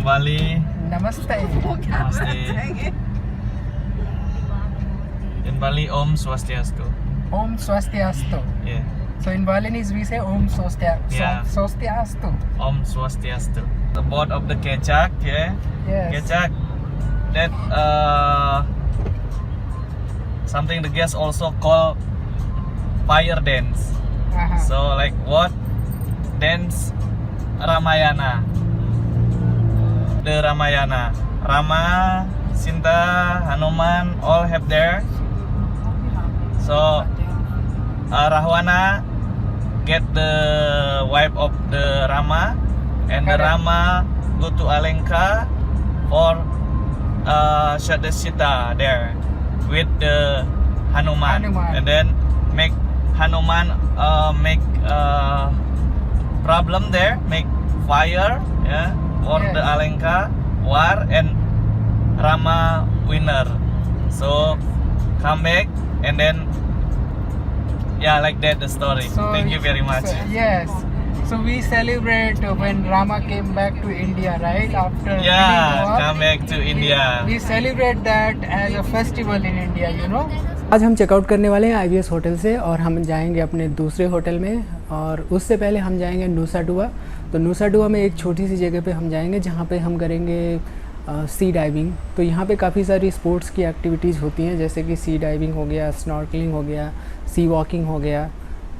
from Bali. Namaste. Namaste. In Bali, Om Swastiastu. Om Swastiastu. Yeah. So in Balinese we say Om Yeah. Swastiastu. Om Swastiastu. The boat of the Kecak, yeah. Yes. Kecak. That something the guests also call fire dance. Uh-huh. So like what? Dance Ramayana. The Ramayana. Rama, Sinta, Hanuman all have there. So Ravana get the wife of the Rama, and the Correct. Rama go to Lanka for shut the Sita there with the Hanuman. Hanuman. And then make Hanuman make problem there, make fire, yeah, for Yes. the Lanka war, and Rama winner. So come back and then yeah, like that the story. Thank you very much. So, yes. So we celebrate when Rama came back to India, right? After winning the Yeah, war. come back to India. We celebrate that as a festival in India, you know. आज हम checkout करने वाले हैं IBIS hotel से और हम जाएंगे अपने दूसरे होटल में, और उससे पहले हम जाएंगे नुसा डुआ। तो नुसा डुआ में एक छोटी सी जगह पे हम जाएंगे जहाँ पे हम करेंगे सी डाइविंग। तो यहाँ पे काफ़ी सारी स्पोर्ट्स की एक्टिविटीज़ होती हैं, जैसे कि सी डाइविंग हो गया, स्नॉर्कलिंग हो गया, सी वॉकिंग हो गया।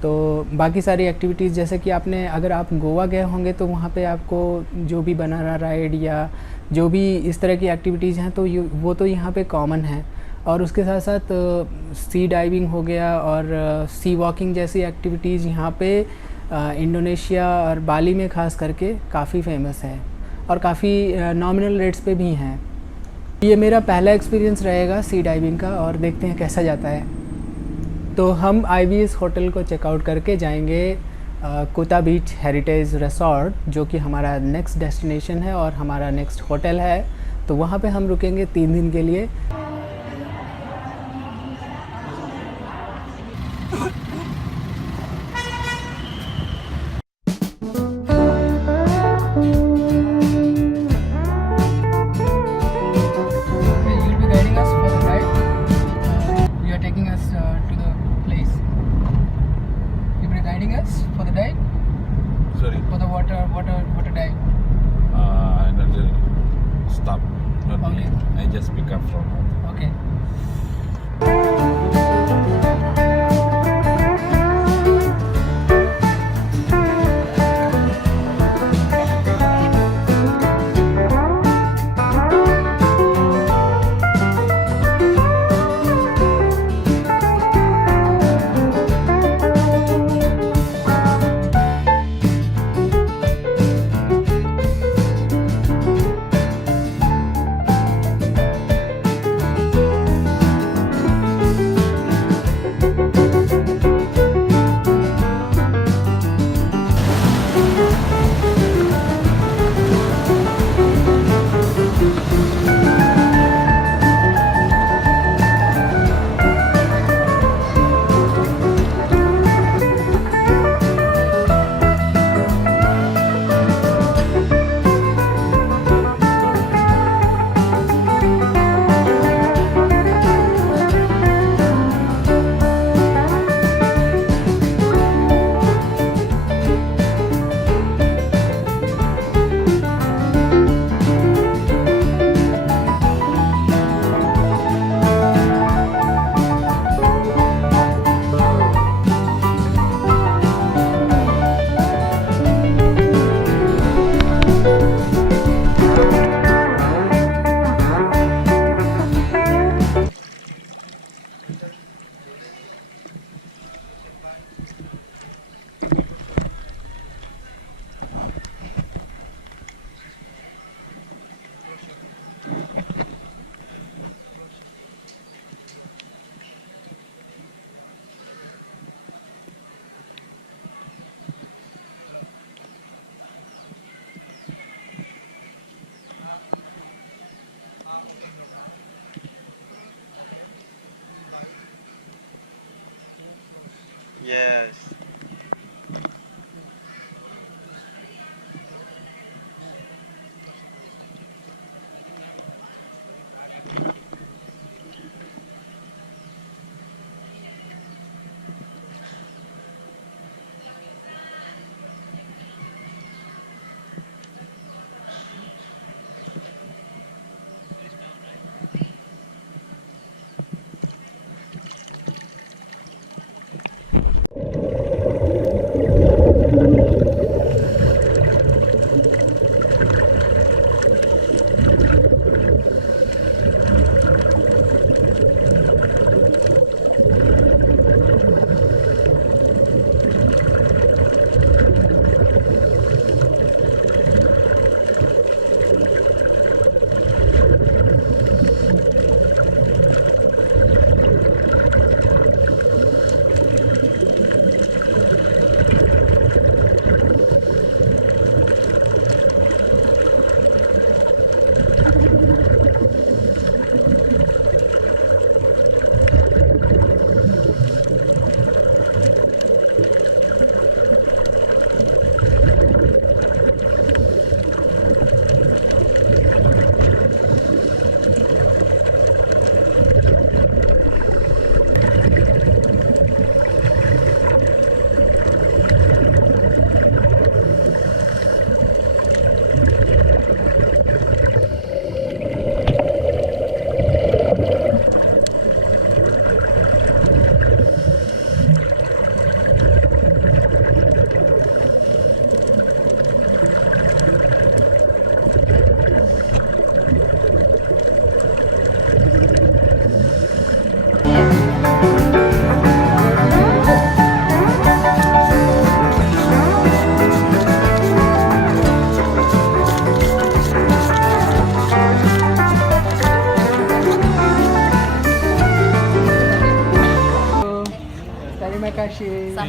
तो बाकी सारी एक्टिविटीज़ जैसे कि आपने अगर आप गोवा गए होंगे तो वहाँ पे आपको जो भी बनाना राइड या जो भी इस तरह की एक्टिविटीज़ हैं तो वो तो यहाँ पे कॉमन है। और उसके साथ साथ सी डाइविंग हो गया और सी वॉकिंग जैसी एक्टिविटीज़ यहाँ पे इंडोनेशिया और बाली में ख़ास करके काफ़ी फेमस है और काफ़ी नॉमिनल रेट्स पे भी हैं। ये मेरा पहला एक्सपीरियंस रहेगा सी डाइविंग का, और देखते हैं कैसा जाता है। तो हम IBIS होटल को चेकआउट करके जाएंगे कुता बीच हेरिटेज रिसोर्ट, जो कि हमारा नेक्स्ट डेस्टिनेशन है और हमारा नेक्स्ट होटल है। तो वहाँ पे हम रुकेंगे 3 दिन के लिए। Sorry. For the water dive. Another stop. Not Okay. I just pick up from home. Okay.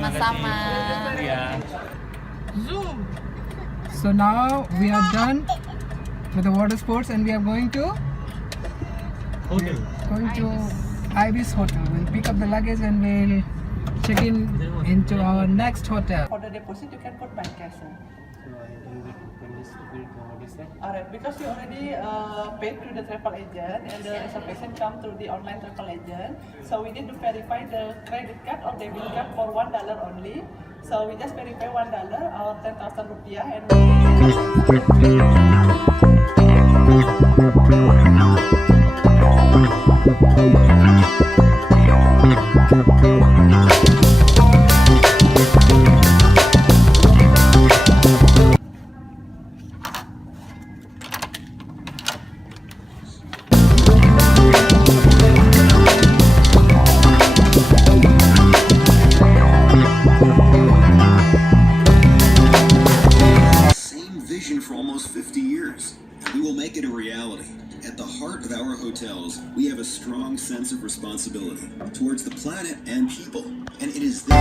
Sama-sama. Iya. So now we are done with the water sports and we are going to IBIS Hotel. We'll pick up the luggage and we'll check in into our next hotel. For the deposit, you can put bank cash. Alright, because you already paid to the travel agent and the reservation come through the online travel agent, so we need to verify the credit card or debit card for $1 only. So we just verify $1 or 10,000 rupiah and Same vision for almost 50 years. We will make it a reality. At the heart of our hotels, we have a strong sense of responsibility towards the planet and people. And it is this